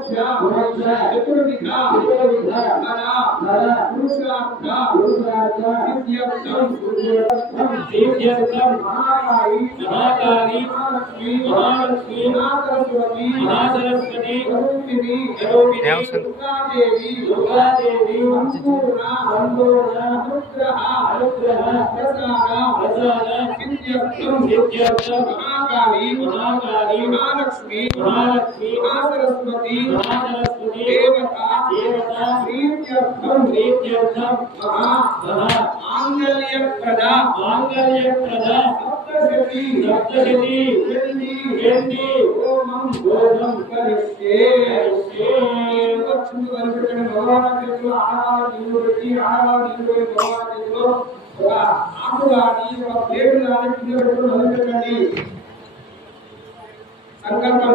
చతుర్విధ పురుషార్థ సిద్ధ్యర్థం మహాకాళి మహాలక్ష్మి మహాసరస్వతి రూపిణి దుర్గాదేవి సంపూర్ణ అనుగ్రహ ప్రసాద సిద్ధ్యర్థం మహాకాళి మహాలక్ష్మి మహాసరస్వతి దేవత ప్రీత్యర్థం మాంగళ్యప్రద సప్తశతి ఓమం కరిష్యే సంకల్పం